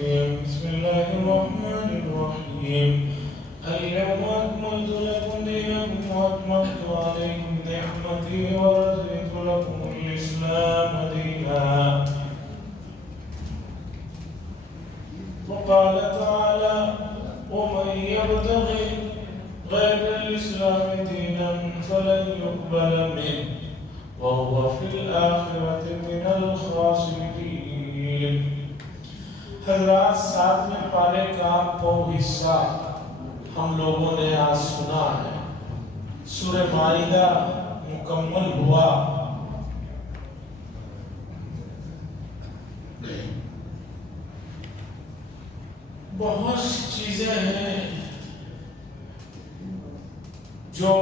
الرجيم بسم الله الرحمن الرحيم اليوم أكملت لكم دينكم وأتممت عليكم نعمتي ورضيت لكم الإسلام دينا. وقال تعالى ومن يبتغي غير الإسلام دينا فلن يقبل منه وهو في الآخرة من الخاسرين. حضرات ساتویں پارے کا وہ حصہ ہم لوگوں نے آج سنا ہے. سورہ مائدہ مکمل ہوا. بہت سی چیزیں ہیں جو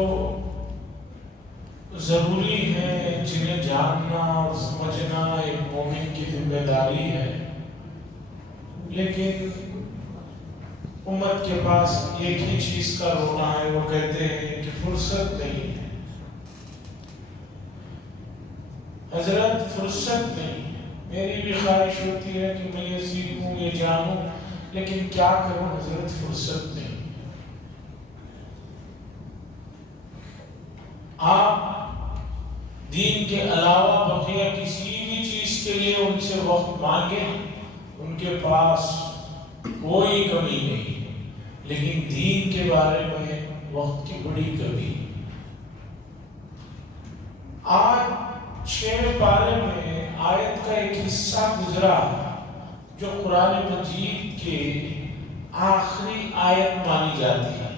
ضروری ہیں جنہیں جاننا اور سمجھنا ایک مومن کی ذمہ داری ہے، لیکن امت کے پاس ایک ہی چیز کا رونا ہے. وہ کہتے ہیں کہ فرصت نہیں ہے. حضرت فرصت نہیں ہے. میری بھی خواہش ہوتی ہے کہ میں یہ سیکھوں یہ جانوں، لیکن کیا کروں حضرت فرصت نہیں. آپ دین کے علاوہ بقیہ کسی بھی چیز کے لیے ان سے وقت مانگیں، ان کے پاس کوئی کمی نہیں، لیکن دین کے بارے میں وقت کی بڑی کمی. آج 6 پارے میں آیت کا ایک حصہ گزرا جو قرآن مجید کے آخری آیت مانی جاتی ہے.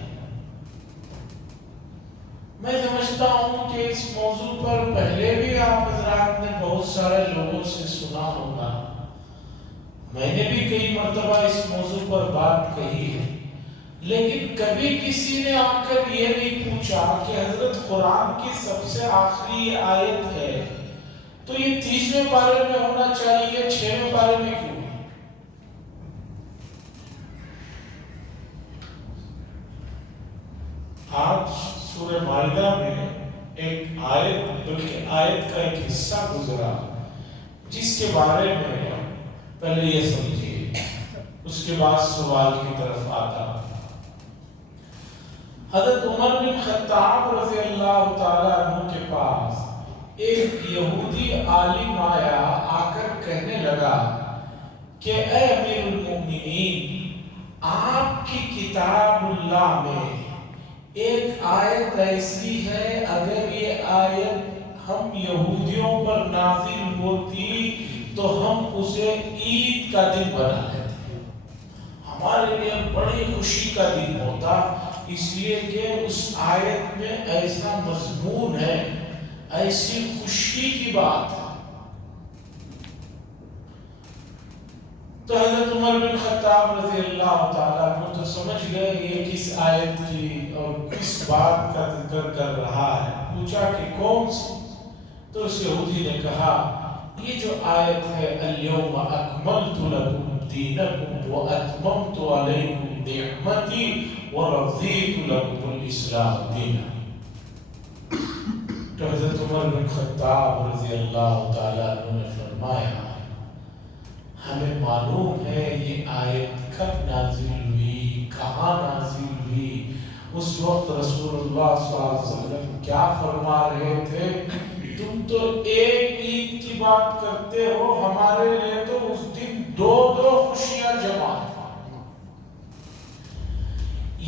میں سمجھتا ہوں کہ اس موضوع پر پہلے بھی آپ حضرات نے بہت سارے لوگوں سے سنا ہوگا. میں نے بھی کئی مرتبہ اس موضوع پر بات کہی ہے، لیکن کبھی کسی نے آ کر یہ نہیں پوچھا کہ حضرت قرآن کی سب سے آخری آیت ہے تو یہ 30ویں پارے میں ہونا چاہیے، 6ویں پارے میں کیوں؟ آج سورہ مائدہ میں ایک آیت، بلکہ آیت کا ایک حصہ گزرا جس کے بارے میں پہلے یہ سمجھیے، اس کے بعد سوال کی طرف آتا. حضرت عمر بن خطاب رضی اللہ تعالیٰ عنہ کے پاس ایک یہودی عالم آیا، آ کر کہنے لگا کہ اے امیر المؤمنین، آپ کی کتاب اللہ میں ایک آیت ایسی ہے، اگر یہ آیت ہم یہودیوں پر نازل ہوتی تو ہم اسے عید کا دن بنا لیتے. ہمارے لیے بڑی خوشی کا دن ہوتا، اس لیے کہ اس آیت میں ایسا مضمون ہے، ایسی خوشی کی بات ہے. تو حضرت عمر بن خطاب رضی اللہ تعالیٰ عنہ تو سمجھ گئے یہ کس آیت کی اور کس بات کا ذکر کر رہا ہے. پوچھا کہ کون سی؟ تو اس یہودی نے کہا یہ جو آیت ہے اليوم اکملت لکم دینکم واتممت علیکم نعمتی ورضیت لکم الاسلام دینا. تو حضرت عمر بن خطاب رضی اللہ تعالیٰ عنہ نے فرمایا ہمیں معلوم ہے یہ آیت کب نازل ہوئی، کہاں نازل ہوئی، اس وقت رسول اللہ صلی اللہ علیہ وسلم کیا فرما رہے تھے. تم تو ایک عید کی بات کرتے ہو، ہمارے لیے تو اس دن 2 خوشیاں جمع ہیں.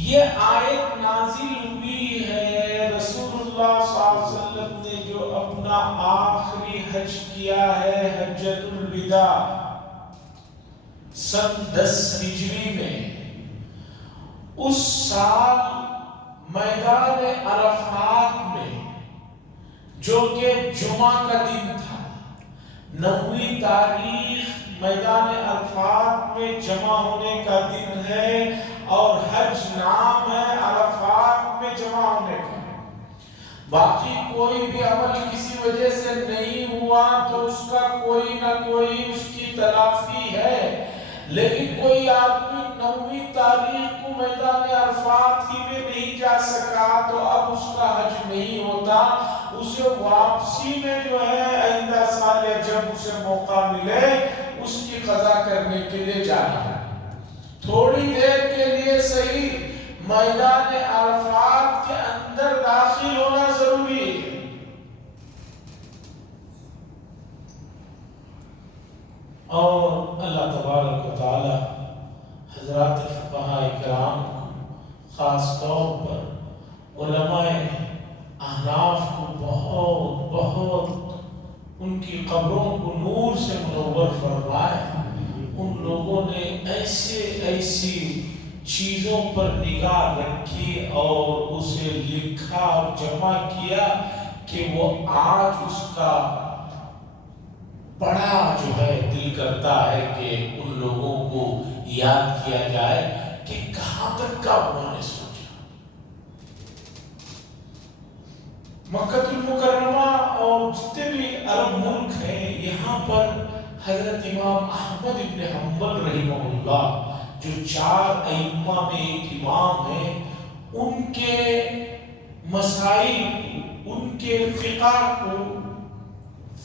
یہ آیت نازل ہوئی ہے رسول اللہ صلی اللہ علیہ وسلم نے جو اپنا آخری حج کیا ہے، حجۃ الوداع، سن 10 ہجری میں. اس سال میدان عرفات میں، جو کہ جمعہ کا دن تھا، 9ویں تاریخ میدان عرفات میں جمع ہونے کا دن ہے، اور حج نام ہے عرفات میں جمع ہونے کا. باقی کوئی بھی عمل کسی وجہ سے نہیں ہوا تو اس کا کوئی نہ کوئی اس کی تلافی ہے، لیکن کوئی آدمی 9ویں تاریخ کو میدان عرفات ہی میں نہیں جا سکا تو اب اس کا حج نہیں ہوتا. اسے واپسی میں جو ہے آئندہ سال یا جب اسے موقع ملے اس کی قضا کرنے کے لیے جانا ہے. تھوڑی دیر کے لیے صحیح میدان عرفات کے اندر داخل ہونا ضروری ہے۔ اور اللہ تبارک و تعالی حضرات فقہاء کرام خاص طور پر علماء احناف کو بہت ان کی قبروں کو نور سے منور فرمائے۔ ان لوگوں نے ایسی چیزوں پر نگاہ رکھی اور اسے لکھا اور جمع کیا کہ وہ آج اس کا بڑا جو ہے دل کرتا ہے کہ ان لوگوں کو یاد کیا جائے کہ کہاں تک کا انہوں نے سوچا۔ مکہ المکرمہ اور جتنے بھی عرب ملک ہیں، یہاں پر حضرت امام احمد ابن حنبل رحمہ اللہ جو 4 ائمہ میں ایک امام ہیں، ان کے مسائل، ان کے فقہ کو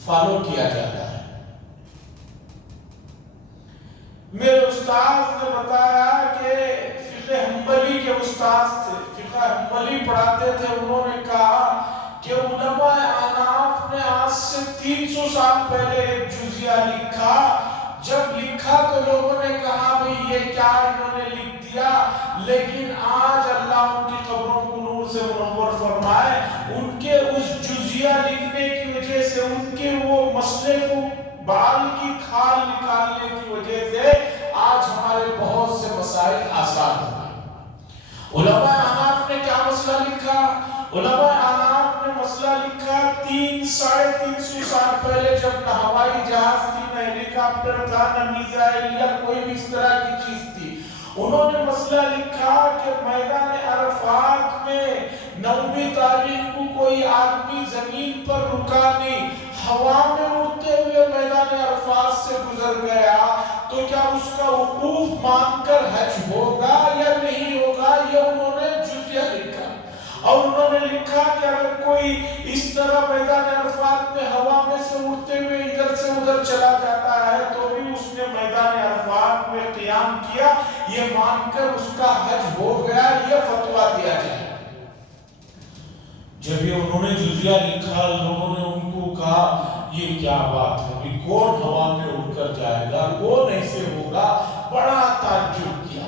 فالو کیا جاتا ہے۔ میرے استاد نے بتایا کہ فقہ حنبلی کے استاد تھے، فقہ حنبلی پڑھاتے تھے، انہوں نے کہا کہ علماء احناف نے آج سے 300 سال پہلے ایک جزیہ لکھا۔ جب لکھا تو لوگوں نے کہا بھئی یہ کیا انہوں نے لکھ دیا، لیکن آج اللہ ان کی قبروں کو نور سے منور فرمائے، ان کے اس جزیہ لکھنے کی وجہ سے، ان کے وہ مسئلے کو بال کی کھال نکالنے کی وجہ سے آج ہمارے بہت سے مسائل آسان ہو گئے۔ علماء احناف نے کیا مسئلہ لکھا؟ علماء احناف نے مسئلہ لکھا 300-350 سال پہلے، جب نہ ہوائی جہاز تھی، نہ ہیلی کاپٹر تھا، نہ میزائل یا کوئی بھی اس طرح کی چیز تھی۔ انہوں نے مسئلہ لکھا کہ میدان عرفات میں 9ویں تاریخ کو کوئی آدمی زمین پر رکا نہیں، ہوا میں اڑتے ہوئے میدان عرفات سے گزر گیا تو کیا اس کا وقوف مان کر حج ہوگا یا نہیں ہوگا؟ یہ انہوں نے جزیہ لکھا۔ اور انہوں نے لکھا کہ اگر کوئی اس طرح میدان عرفات میں ہوا میں سے اڑتے ہوئے ادھر سے ادھر چلا جاتا ہے تو بھی اس نے میدان عرفات میں قیام کیا، یہ مان کر اس کا حج ہو گیا، یہ فتویٰ دیا جائے۔ جب یہ انہوں نے جزیہ لکھا، لوگوں نے ان کو کہا یہ کیا بات ہے، کون ہوا میں اڑ کر جائے گا، کون ایسے ہوگا، بڑا تعجب کیا۔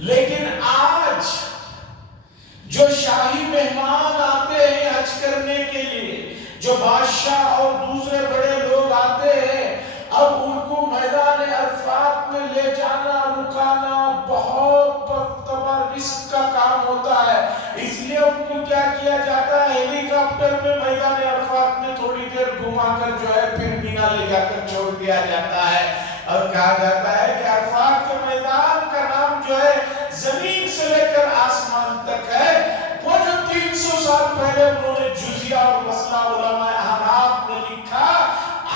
لیکن آج جو شاہی مہمان آتے ہیں حج کرنے کے لیے، جو بادشاہ اور دوسرے بڑے لوگ آتے ہیں، اب ان کو میدان عرفات میں لے جانا، رکانا بہت بڑا رسک کا کام ہوتا ہے۔ اس لیے ان کو کیا کیا جاتا ہے، ہیلی کاپٹر میں میدان عرفات میں تھوڑی دیر گھما کر جو ہے پھر مینا لے جا کر چھوڑ دیا جاتا ہے، اور کہا جاتا ہے کہ عرفات کے میدان کا نام جو ہے زمین سے لے کر آسمان تک ہے۔ وہ جو 300 سال پہلے انہوں نے جزیہ اور مسئلہ علماء احناف نے لکھا،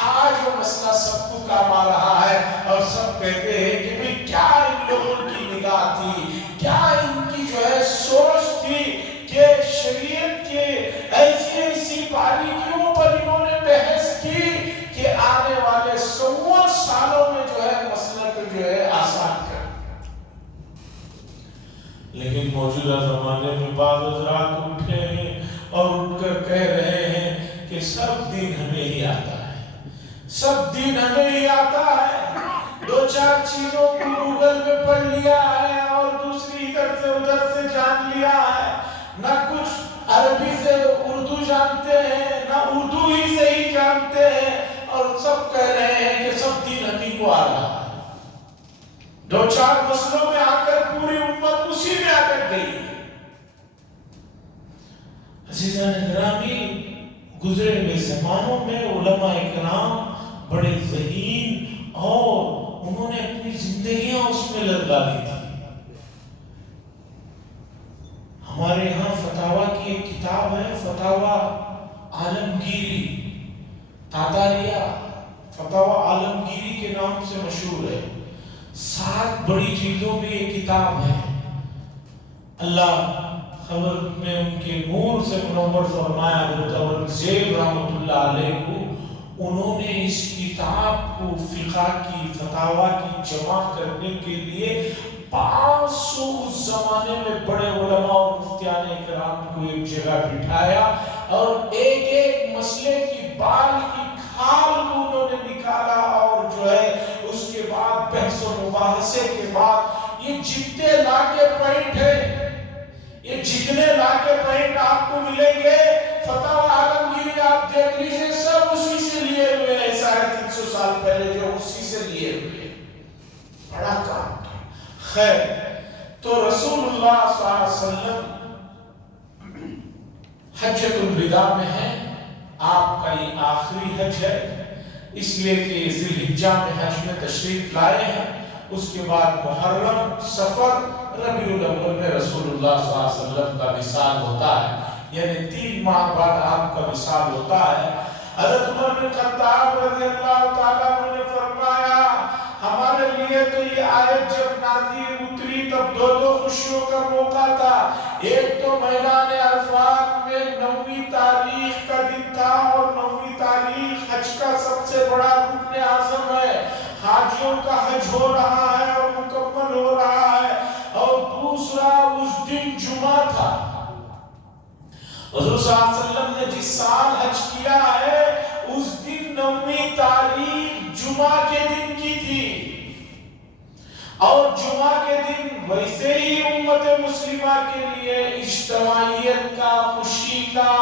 آج وہ مسئلہ سب کو کام آ رہا ہے، اور سب کہتے ہیں کہ بھئی کیا ان لوگوں کی نگاہ تھی، کیا ان کی جو ہے سوچ تھی کہ شریعت کے ایسی باریکیوں پر انہوں نے بحث کی کہ آنے والے 100 سالوں میں جو ہے مسئلہ کو جو ہے آسان کر۔ لیکن موجودہ زمانے میں بعض حضرات اٹھے ہیں اور اٹھ کر کہہ رہے ہیں کہ سب دین ہمیں ہی آتا ہے، سب دین ہمیں ہی آتا ہے، 2-4 چیزوں کو گوگل میں پڑھ لیا ہے اور دوسری ادھر سے ادھر سے جان لیا ہے، نہ کچھ عربی سے اردو جانتے ہیں، نہ اردو ہی سے ہی جانتے ہیں، اور سب کہہ رہے ہیں کہ سب دین ہمیں کو آ رہا ہے۔ 2-4 مسئلوں میں آ کر پوری امت اسی میں آ کر گئی۔ عزیزان گرامی، گزرے ہوئے زمانوں میں علماء کرام بڑے ذہین اور انہوں نے اپنی زندگیاں اس میں لگا دی تھی۔ ہمارے یہاں فتاویٰ کی ایک کتاب ہے، فتاویٰ عالمگیری، تاتاریہ فتاویٰ عالمگیری کے نام سے مشہور ہے۔ 7 بڑی جلدوں میں یہ کتاب ہے۔ اللہ خبر میں ان کے نور سے منور فرمایا، حضرت اورنگزیب رحمۃ اللہ علیہ کو، انہوں نے اس کتاب کو فقہ کی فتاویٰ کی جمع کرنے کے لیے 5 سو اس زمانے میں بڑے علماء اور مفتیان کرام کو ایک جگہ بٹھایا اور ایک ایک مسئلے کی بال کی کھال کو انہوں نے نکالا اور جو ہے اس کے بعد بحث و مباحثے کے بعد یہ جتنے لاکے پوائنٹ ہیں، یہ جتنے لاکے پوائنٹ آپ کو ملیں گے فتاوی عالمگیری آپ دیکھ لیجئے سب اسی سے لیے ہوئے ہیں، 350 سال پہلے جو اسی سے لیے ہوئے ہیں۔ بڑا کام کیا۔ خیر تو رسول اللہ صلی اللہ علیہ وسلم حجۃ الوداع میں ہے، آپ کا یہ آخری حج ہے، اس لیے کہ ذی الحجہ میں حج میں تشریف لائے ہیں، اس کے بعد محرم، صفر، ربیع الاول میں رسول اللہ صلی اللہ علیہ وسلم کا وصال ہوتا ہے، یعنی 3 ماہ بعد آپ کا وصال ہوتا ہے۔ حضرت عمر بن خطاب رضی اللہ تعالیٰ عنہ نے فرمایا ہمارے لیے تو یہ آیت جب نازل اتری تب 2 خوشیوں کا موقع تھا، ایک تو میدان عرفات میں 9ویں تاریخ کا دن تھا اور 9ویں تاریخ حج کا سب سے بڑا رکن اعظم ہے، حاجیوں کا حج ہو رہا ہے اور مکمل ہو رہا ہے، اور دوسرا اس دن جمعہ تھا۔ حضور صلی اللہ علیہ وسلم نے جس سال حج کیا ہے اس دن 9ویں تاریخ جمعہ کے دن کی تھی، اور جمعہ کے دن ویسے ہی امت مسلمہ کے لیے اجتماعیت کا، خوشی کا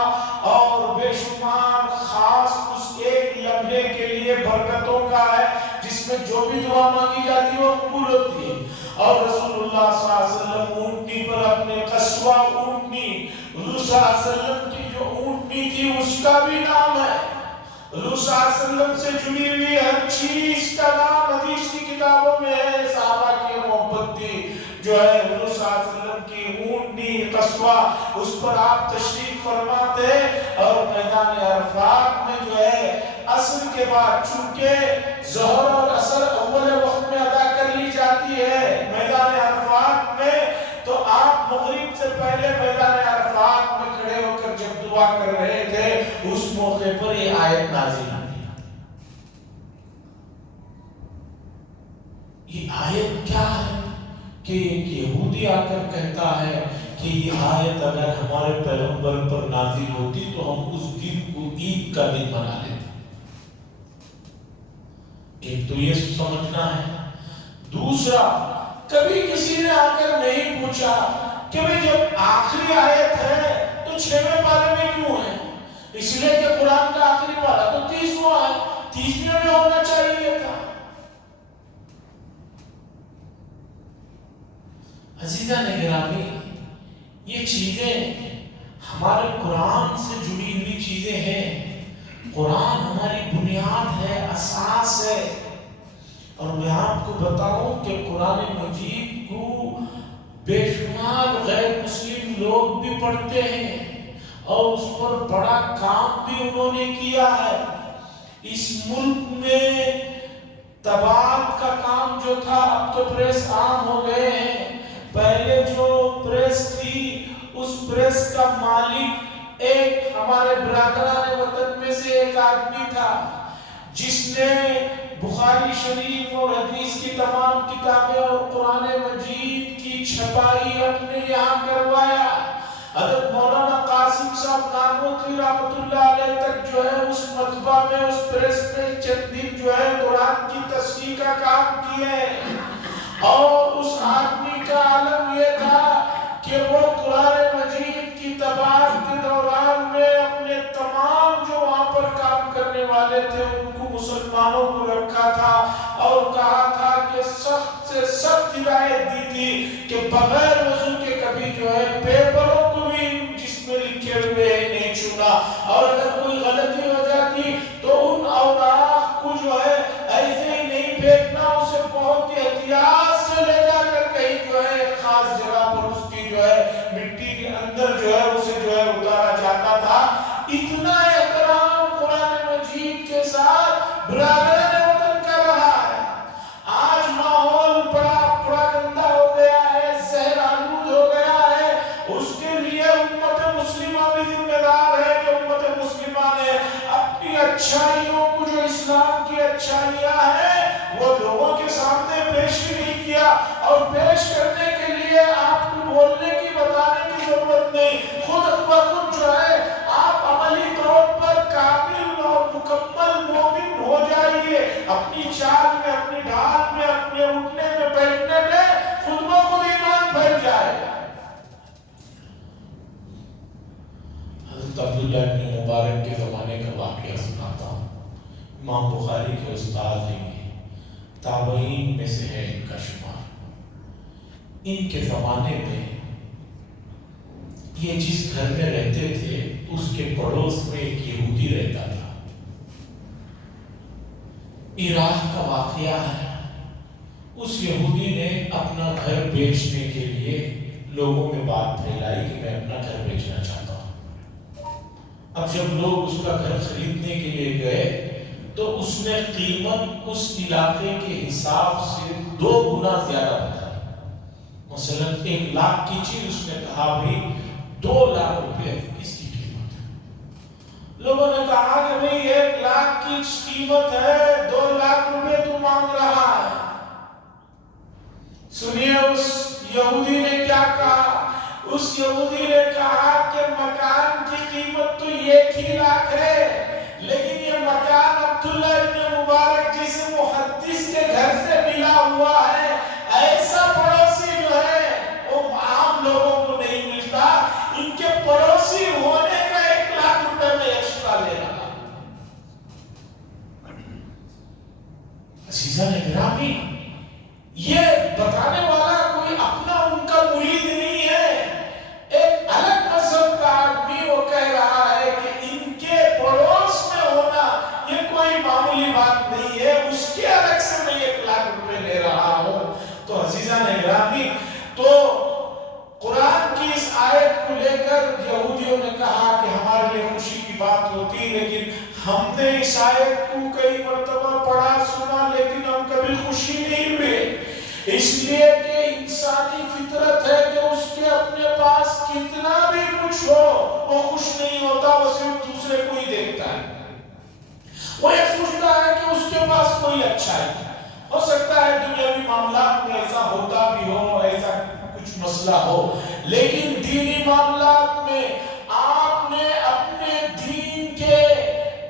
اور بے شمار خاص اس ایک لمحے کے لیے برکتوں کا ہے جس میں جو بھی دعا مانگی جاتی ہے وہ قبول ہوتی ہے۔ اور رسول اللہ صلی اللہ علیہ وسلم اونٹنی پر اپنے قصوہ اونٹنی، حضور صلی اللہ علیہ وسلم کی جو اونٹنی تھی اس کا بھی نام ہے، حضور صلی اللہ علیہ وسلم سے جڑی ہوئی ہر چیز کا نام حدیث کی کتابوں میں ہے، صحابہ کی محبت تھی جو ہے حضور صلی اللہ علیہ وسلم کی اونٹنی قصوہ، اس پر آپ تشریف فرماتے اور میدان عرفات میں جو ہے عصر کے بعد چونکہ ظہر اور عصر اول وقت میں ادا کر لی جاتی ہے میدان عرفات میں، تو آپ مغرب سے پہلے میدان عرفات میں کھڑے ہو کر جب دعا کر رہے تھے اس موقع پر یہ آیت نازل ہوئی۔ یہ آیت کیا ہے کہ ایک یہودی آ کر کہتا ہے کہ یہ آیت اگر ہمارے پیغمبر پر نازل ہوتی تو ہم اس دن کو عید کا دن بنا لیتے۔ ایک تو یہ سمجھنا ہے، دوسرا کبھی کسی نے آ کر نہیں پوچھا کہ جب آخری آیت ہے تو 6ویں پارے میں کیوں ہے؟ اس لیے کہ قرآن کا آخری پارہ تو 30واں ہے، 30ویں میں ہونا چاہیے تھا۔ عزیزان گرامی، یہ چیزیں ہمارے قرآن سے جڑی ہوئی چیزیں ہیں، قرآن ہماری بنیاد ہے، اساس ہے، اور میں آپ کو بتاؤں کہ قرآن مجید کو بے شمار غیر مسلم لوگ بھی پڑھتے ہیں اور اس پر بڑا کام بھی انہوں نے کیا ہے۔ اس ملک میں طباعت کا کام جو تھا اب تو پریس عام ہو گئے ہیں، پہلے جو پریس تھی اس پریس کا مالک ایک ہمارے برادران وطن میں سے ایک آدمی تھا جس نے بخاری شریف اور حدیث کی تمام کتابیں اور قرآن مجید کی چھپائی اپنے یہاں کروایا۔ حضرت مولانا قاسم صاحب نانوتوی رحمۃ اللہ علیہ تک جو ہے اس مطبع میں، اس پریس میں چند دن جو ہے قرآن کی تصحیح کا کام کیے، اور اس آدمی کا عالم یہ تھا کہ وہ قرآن مجید کی طباعت کے دوران میں اپنے تمام جو وہاں پر کام کرنے والے تھے ان کو مسلمانوں کو رکھا تھا اور کہا تھا کہ سخت سے سخت ہدایت دی تھی کہ بغیر وضو کے کبھی جو ہے پیپروں کو بھی جس میں لکھے ہوئے نہیں چھونا، اور اگر کوئی غلطی ہو جاتی تو ان اوراق کو جو ہے ایسے ہی نہیں پھینکنا، اسے بہت ہی احتیاط سے لے جا کر کہیں جو ہے خاص جگہ پر اس کی جو ہے مٹی کے اندر جو ہے اسے جو ہے اتارا جاتا تھا۔ اتنا احترام قرآن مجید کے ساتھ برادران وطن کا رہا ہے۔ آج ماحول بڑا گندا ہو گیا ہے، زہر آلود ہو گیا ہے، اس کے لیے امت مسلمہ بھی ذمہ دار ہے کہ امت مسلمہ نے اپنی اچھائیوں کو، جو اسلام کی اچھائیاں ہیں، وہ لوگوں کے سامنے پیش نہیں کیا، اور پیش کرنے کے لیے لیے آپ کو بولنے کی بتانے کی ضرورت نہیں، خود بخود جو ہے آپ عملی طور پر کامل اور مکمل مومن ہو جائیے. اپنی چال میں، اپنی ڈھال میں، اپنے اٹھنے میں، بیٹھنے میں خود بخود ایمان بھر جائے. حضرت عبداللہ بن مبارک کے زمانے کا واقعہ سناتا ہوں. امام بخاری کے استاد ہیں، تابعین میں سے ہے ان کا شمار. ان کے زمانے میں یہ جس گھر میں رہتے تھے اس کے پڑوس میں ایک یہودی رہتا تھا. عراق کا واقعہ ہے. اس یہودی نے اپنا گھر بیچنے کے لیے لوگوں میں بات پھیلائی کہ میں اپنا گھر بیچنا چاہتا ہوں. اب جب لوگ اس کا گھر خریدنے کے لیے گئے تو اس نے قیمت اس علاقے کے حساب سے 2 گنا زیادہ بتائی. مثلا 1 لاکھ کی چیز اس نے کہا بھائی 2 لاکھ روپے اس کی قیمت ہے. لوگوں نے کہا کہ بھائی 1 لاکھ کی قیمت ہے، 2 لاکھ روپے تو مانگ رہا ہے. سنیے اس یہودی نے کیا کہا. اس یہودی نے کہا کہ مکان کی قیمت تو 1 ہی لاکھ ہے، لیکن یہ مکان عبداللہ ابن مبارک جیسے محدث کے گھر سے ملا ہوا ہے. ایسا پڑوسی جو ہے وہ عام لوگوں کو نہیں ملتا. ان کے پڑوسی ہونے کا 1 لاکھ روپے میں ایکسٹرا لے رہا. عزیزان گرامی، یہ بتانے والا کوئی اپنا ان کا مرید نہیں ہے. ایک الگ مذہب کا آدمی وہ کہہ رہا ہے کہ ان کے پڑوس میں ہونا یہ کوئی معمولی بات نہیں ہے، اس کے الگ سے میں 1 لاکھ روپے لے رہا ہوں. تو عزیزان گرامی، تو قرآن کی اس آیت کو لے کر یہودیوں نے کہا کہ ہمارے لیے خوشی کی بات ہوتی، لیکن ہم نے اس آیت کو کئی مرتبہ پڑھا سنا لیکن ہم کبھی خوشی نہیں ہوئے. اس لیے کہ انسانی فطرت ہے کہ اس کے اپنے پاس کتنا بھی کچھ ہو وہ خوش نہیں ہوتا، وہ صرف دوسرے کو ہی دیکھتا ہے. وہ یہ سوچتا ہے کہ اس کے پاس کوئی اچھا ہے. ہو سکتا ہے دنیاوی معاملات میں ایسا ہوتا بھی ہو، ایسا کچھ مسئلہ ہو، لیکن دینی معاملات میں آپ نے اپنے دین کے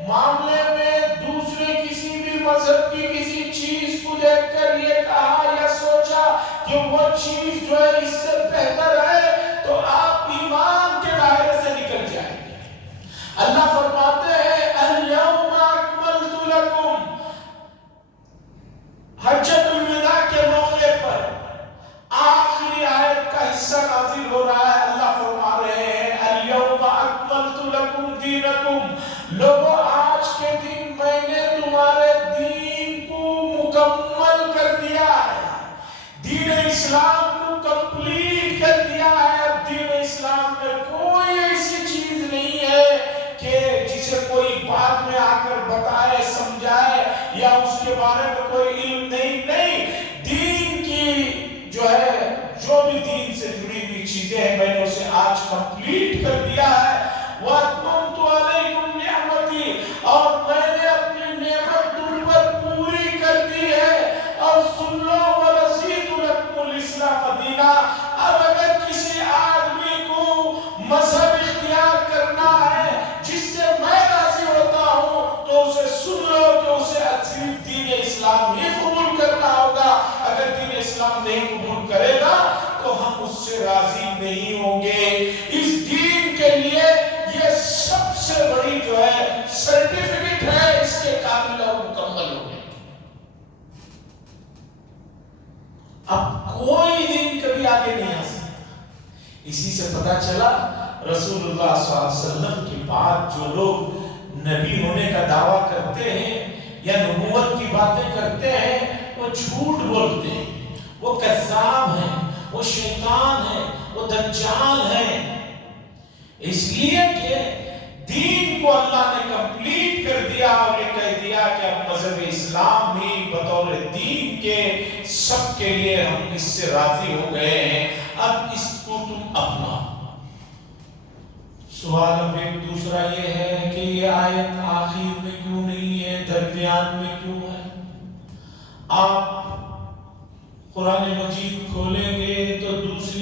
معاملے میں دوسرے کسی بھی مذہب کی کسی چیز کو دیکھ کر یہ کہا یا سوچا کہ وہ چیز جو ہے اس سے بہتر ہے تو آپ ایمان کے دائرے سے نکل جائیں گے. اللہ فرماتے ہیں اليوم اکملت لکم. حجۃ الوداع کے موقع پر آخری آیت کا حصہ نازل ہو رہا ہے. اللہ فرما رہے ہیں اليوم اکملت لکم دینکم. لوگوں آج کے دن میں نے تمہارے دین کو مکمل کر دیا ہے. دین اسلام کو کمپلیٹ کر دیا ہے. اب دین اسلام میں کوئی ایسی چیز نہیں ہے کہ جسے کوئی بعد میں آ کر بتائے سمجھائے یا اس کے بارے میں کوئی علم نہیں. دین کی جو ہے جو بھی دین سے جڑی ہوئی چیزیں ہیں میں نے اسے آج کمپلیٹ کر دیا ہے. وَأَتْمَمْتُ عَلَيْكُمْ نِعْمَتِي. اور میں نے اپنی نعمت تم پر پوری کر دی ہے. اور سن لو وَرَضِيتُ لَكُمُ الْإِسْلَامَ دِينًا. اب اگر کسی آدمی کو مذہب اختیار کرنا ہے جس سے میں راضی ہوتا ہوں تو اسے سن لو کہ اسے صرف دین اسلام ہی قبول کرنا ہوگا. اگر دین اسلام نہیں قبول کرے گا تو ہم اس سے راضی نہیں ہوں گے. اس دین کے لیے یہ سب سے بڑی جو ہے سرٹیفکیٹ ہے اس کے کامل اور مکمل ہونے کی. اب کوئی دن کبھی آگے نہیں آ سکتا. اسی سے پتا چلا رسول اللہ صلی اللہ علیہ وسلم کے بعد جو لوگ نبی ہونے کا دعویٰ کرتے ہیں یا نبوت کی باتیں کرتے ہیں وہ جھوٹ بولتے ہیں، وہ کذاب ہیں، وہ شیطان ہیں، وہ دجال ہیں. اس لیے کہ دین کو اللہ نے کمپلیٹ کر دیا اور یہ کہہ دیا کہ اب مذہب اسلام بھی بطور دین کے سب کے لیے ہم اس سے راضی ہو گئے ہیں. اب اس کو تم اپنا. سوال اب ایک دوسرا یہ ہے کہ یہ آیت آخر میں کیوں نہیں ہے، درمیان میں کیوں ہے؟ آپ قرآن مجید کھولیں گے تو دوسری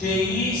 23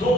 2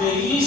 23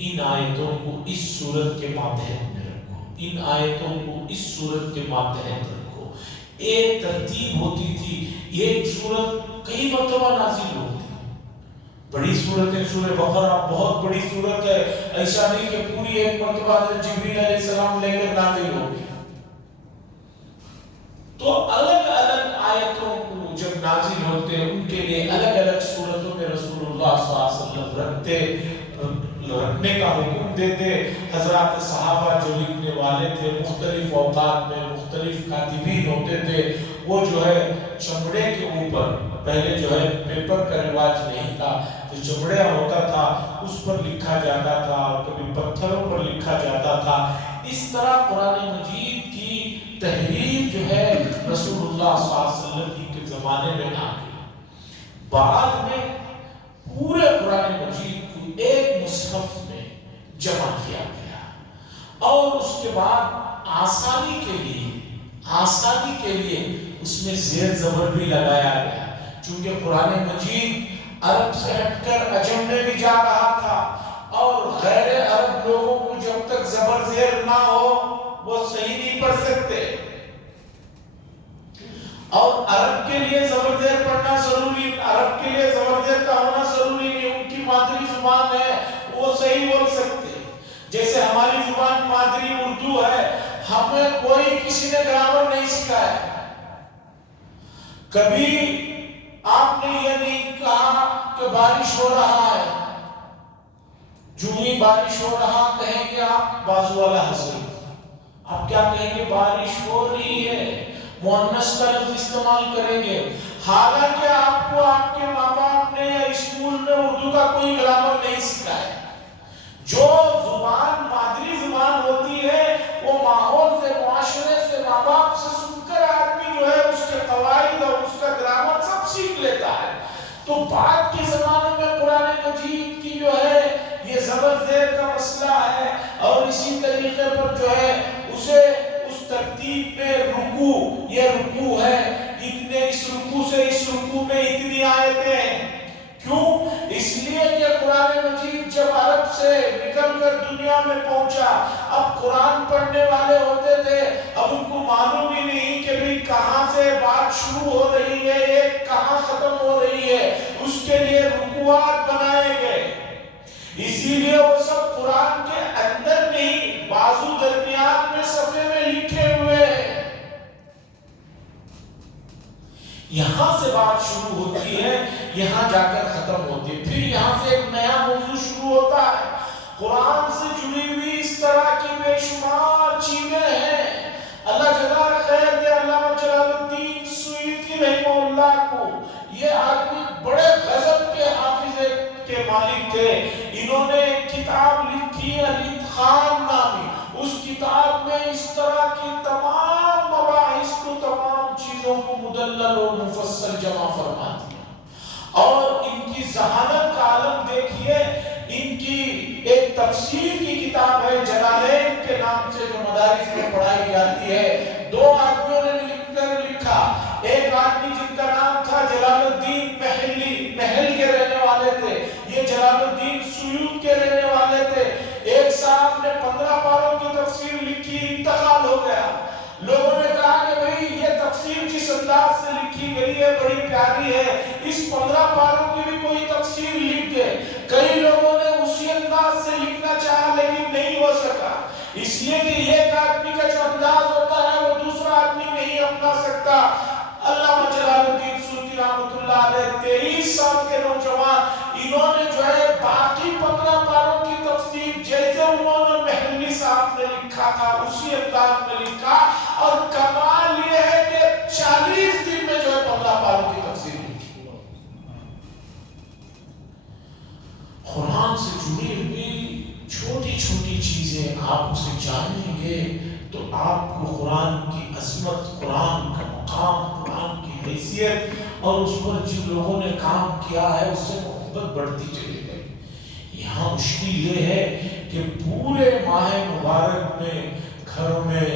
ان آیتوں کو اس صورت کے ماتحت میں رکھو، ان آیتوں کو اس صورت کے ماتحت رکھو۔ ایک ترتیب ہوتی تھی، ایک صورت کئی مرتبہ نازل ہوتی۔ بڑی صورتیں، سورہ بقرہ بہت بڑی صورت ہے، ایسا نہیں کہ پوری ایک مرتبہ حضرت جبریل علیہ السلام لے کر نازل ہوگی۔ تو الگ الگ آیتوں کو جب نازل ہوتے ان کے لیے الگ الگ صورتوں میں رسول اللہ صلی اللہ علیہ وسلم رکھنے کا حکم دیتے۔ حضرات صحابہ جو لکھنے والے تھے مختلف اوقات میں مختلف کاتبین ہوتے تھے، وہ جو ہے چمڑے کے اوپر، پہلے جو ہے پیپر کا رواج نہیں تھا، جو چمڑا ہوتا تھا اس پر لکھا جاتا تھا، کبھی پتھروں پر لکھا جاتا تھا۔ اس طرح قرآن مجید کی تحریر جو ہے رسول اللہ صلی اللہ علیہ وسلم کے زمانے میں آ گئی۔ بعد میں پورے قرآن مجید کو ایک مصحف میں جمع کیا گیا، اور اس کے بعد آسانی کے لیے اس میں زیر زبر بھی لگایا گیا، چونکہ قرآن مجید عرب سے ہٹ کر عجم میں بھی جا رہا تھا، اور غیر عرب لوگوں کو جب تک زبر زیر نہ ہو وہ صحیح نہیں پڑھ سکتے، اور عرب کے لیے زبر زیر پڑھنا ضروری، عرب کے لیے زبر زیر کا ہونا ضروری نہیں، ان کی مادری زبان ہے وہ صحیح بول سکتے۔ جیسے ہماری زبان مادری اردو ہے، ہمیں کوئی کسی نے گرامر نہیں سکھایا، کبھی آپ نے یہ نہیں کہا کہ بارش ہو رہا ہے، جو ہی بارش ہو رہا کہیں گے آپ بازو والا حسن، آپ کیا کہیں گے؟ بارش ہو رہی ہے، مؤنث کا لفظ استعمال کریں گے، حالانکہ آپ کو آپ کے ماں باپ نے یا اسکول میں اردو کا کوئی گرامر نہیں سکھایا۔ جو زبان مادری زبان ہوتی ہے وہ ماحول سے، معاشرے سے، ماں باپ سے سن کر آدمی جو ہے اس کے قواعد اور اس کا گرامر سب سیکھ لیتا ہے۔ تو بعد کے زمانے میں قرآن مجید کی جو ہے یہ زبر زیر کا مسئلہ ہے، اور اسی طریقے پر جو ہے اسے اس ترتیب میں رکوع، یہ رکوع ہے، اس رکوع سے اس رکوع میں اتنی آیتیں ہیں۔ کیوں؟ اس لیے کہ قرآن مجید جب عرب سے نکل کر دنیا میں پہنچا، اب قرآن پڑھنے والے ہوتے تھے، اب ان کو معلوم ہی نہیں کہ بھی کہاں سے بات شروع ہو رہی ہے، ایک کہاں ختم ہو رہی ہے، اس کے لیے رکوعات بنائے گئے۔ اسی لیے وہ سب قرآن کے اندر نہیں، بازو درمیان میں صفحے میں لکھے ہوئے ہیں۔ یہاں سے بات شروع ہوتی ہے، یہاں جا کر ختم ہوتی ہے، پھر یہاں سے ایک نیا موضوع شروع ہوتا ہے۔ قرآن سے جڑی ہوئی اس طرح کی بے شمار چیزیں ہیں۔ اللہ جزائے خیر دے علامہ جلال الدین سیوطی رحمہ اللہ کو، یہ آدمی بڑے غضب کے حافظ کے مالک تھے، انہوں نے ایک کتاب لکھی الاتقان نامی، اس کتاب میں اس طرح کی تمام مباحث کو، تمام چیزوں کو مدلل و مفصل جمع فرما دیا، اور ان کی ذہانت کا عالم دیکھیے۔ ان کی ایک تفسیر کی کتاب ہے جلالین کے نام سے، جو مدارس میں پڑھائی جاتی ہے، دو آدمیوں نے لکھ کر لکھا، ایک آدمی جن کا نام تھا جلال الدین محلی، محل کے رہنے والے تھے، یہ جلال الدین سیوط کے رہنے والے تھے۔ ایک صاحب نے 15 پاروں کی تفسیر لکھی، انتقال ہو گیا، لوگوں نے کہا کہ بھئی یہ تفسیر جس انداز سے لکھی گئی ہے بڑی پیاری ہے، اس 15 پاروں کی بھی کوئی تفسیر لکھ دے۔ کئی لوگوں نے اسی انداز سے لکھنا چاہا لیکن نہیں ہو سکا، اس لیے کہ ایک آدمی کا جو انداز ہوتا ہے وہ دوسرا آدمی نہیں اپنا سکتا۔ علامہ جلال الدین سیوطی رحمۃ اللہ علیہ 23 سال کے نوجوان، انہوں نے جو ہے باقی 15 پاروں کی تفسیر جیسے انہوں نے محلی صاحب نے لکھا تھا اسی انداز میں لکھا، اور کمال یہ ہے کہ 40 دن میں جو ہے 15 پاروں کی تفسیر لکھی۔ قرآن سے جڑی ہوئی چھوٹی چھوٹی چیزیں آپ اسے جانیں گے تو آپ کو قرآن کی عظمت، قرآن کا مقام، قرآن کی حیثیت اور اس پر جن لوگوں نے کام کیا ہے اس سے محبت بڑھتی چلی گئی۔ یہاں مشکل یہ ہے کہ پورے ماہ مبارک میں گھروں میں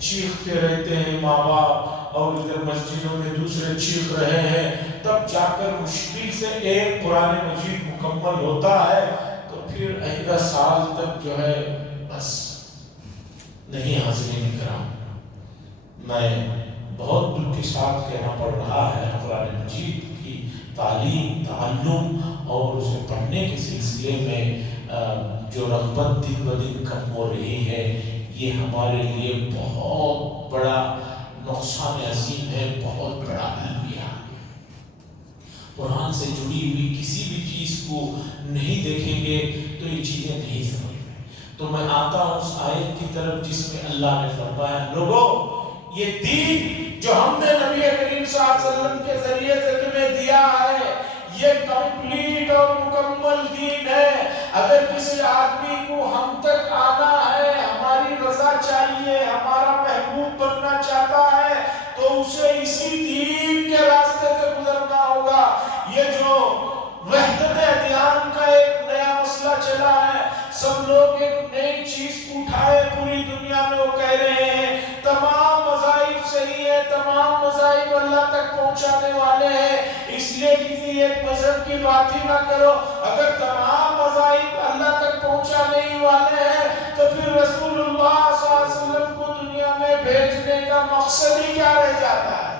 چیختے رہتے ہیں ماں باپ، اور ادھر مسجدوں میں دوسرے چیخ رہے ہیں، تب جا کر مشکل سے ایک قرآن مجید مکمل ہوتا ہے، تو پھر آئندہ سال تک جو ہے بس نہیں حاضری کرا. میں بہت دل کے ساتھ کہنا پڑ رہا ہے، قرآن مجید کی تعلیم، تعلم اور اسے پڑھنے کے سلسلے میں جو رغبت دن بدن کم ہو رہی ہے، یہ ہمارے لیے بہت بڑا نقصان عظیم ہے، بہت بڑا المیہ. قرآن سے جڑی ہوئی کسی بھی چیز کو نہیں دیکھیں گے تو یہ چیزیں نہیں سمجھ میں. تو میں آتا ہوں اس آیت کی طرف جس میں اللہ نے فرمایا، لوگوں یہ دین جو ہم نے نبی کریم صلی اللہ علیہ وسلم کے ذریعے سے تمہیں دیا ہے، یہ کمپلیٹ اور مکمل دین ہے. اگر کسی آدمی کو ہم تک آنا ہے، ہماری رضا چاہیے، ہمارا محبوب بننا چاہتا ہے، تو اسے اسی دین کے راستے سے گزرنا ہوگا. یہ جو وحدت ادیان کا ایک نیا مسئلہ چلا ہے، سب لوگ ایک نئی چیز کو اٹھائے، پوری دنیا میں وہ کہہ رہے ہیں تمام مذاہب صحیح ہے، تمام مذاہب اللہ تک پہنچانے والے ہیں، اس لیے کسی ایک مذہب کی بات ہی نہ کرو. اگر تمام مذاہب اللہ تک پہنچانے ہی والے ہیں تو پھر رسول اللہ صلی اللہ علیہ وسلم کو دنیا میں بھیجنے کا مقصد ہی کیا رہ جاتا ہے؟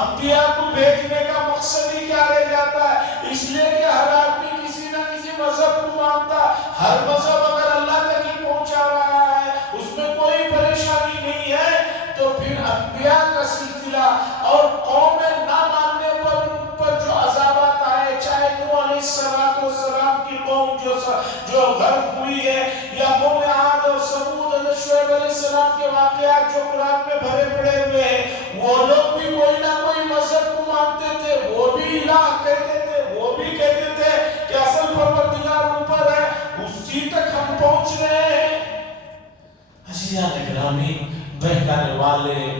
انبیاء کو بھیجنے کا مقصد ہی کیا رہ جاتا ہے؟ اس لیے کہ ہر آدمی کسی نہ کسی مذہب کو مانتا. ہر مذہب اگر اللہ تک ہی پہنچا رہا ہے، اس میں کوئی پریشانی نہیں ہے، تو پھر انبیاء کا سلسلہ اور قوم نہ ماننے پر ان پر جو عذابات آئے، چاہے نوح علیہ السلام کی قوم جو غرق ہوئی ہے، یا قوم عاد اور ثمود اور شعیب علیہ السلام کے واقعات جو قرآن میں بھرے پڑے ہوئے ہیں، وہ لوگ بھی کوئی نہ کوئی مذہب کو مانتے تھے، وہ بھی الہ کہتے تھے، وہ بھی کہتے تھے کہ اصل پروردگار اوپر ہے، اسی تک ہم پہنچ رہے ہیں. عزیزان گرامی، بہکانے والے،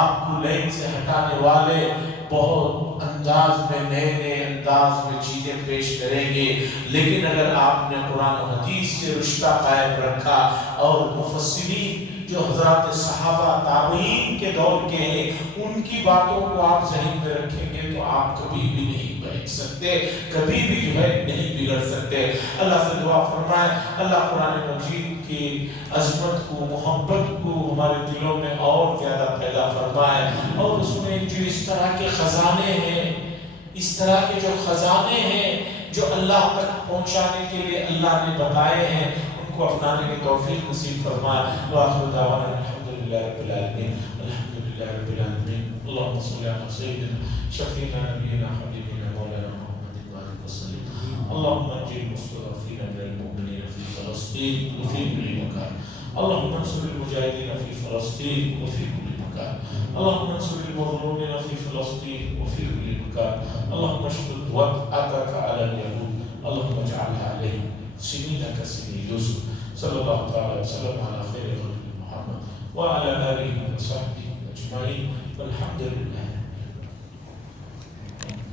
آپ کو لین سے ہٹانے والے بہت انداز میں، نئے نئے انداز میں چیزیں پیش کریں گے، لیکن اگر آپ نے قرآن و حدیث سے رشتہ قائم رکھا اور مفسرین جو حضرات صحابہ تابعین کے دور کے ہیں، ان کی باتوں کو آپ ذہن میں رکھیں گے تو آپ کبھی بھی نہیں بہک سکتے، کبھی بھی جو ہے نہیں بگڑ سکتے. اللہ سے دعا فرمائے اللہ قرآن مجید کی عظمت کو، محبت کو ہمارے دلوں میں اور زیادہ پیدا فرمائے، اور اس میں جو اس طرح کے خزانے ہیں، اس طرح کے جو خزانے ہیں جو اللہ تک پہنچانے کے لیے اللہ نے بتائے ہیں، ان کو اپنانے کی توفیق نصیب فرمائے. وآخر دعوانا الحمدللہ رب العالمین، الحمدللہ رب العالمین. اللهم صل على سيدنا شفيعنا نبينا حبيبنا مولانا محمد وآله وسلم. اللهم انجِ المستضعفين من المؤمنين في فلسطين وفي كل مكان. اللهم انصر المجاهدين في فلسطين وفي كل مكان. اللهم انصر المظلومين في فلسطين وفي كل مكان. اللهم اشدد وطأتك على اليهود، اللهم اجعلها عليهم سنين كسنين يوسف. صلى الله تعالى وسلم على خير خلق محمد وعلى آله وصحبه أجمعين، والحمد لله.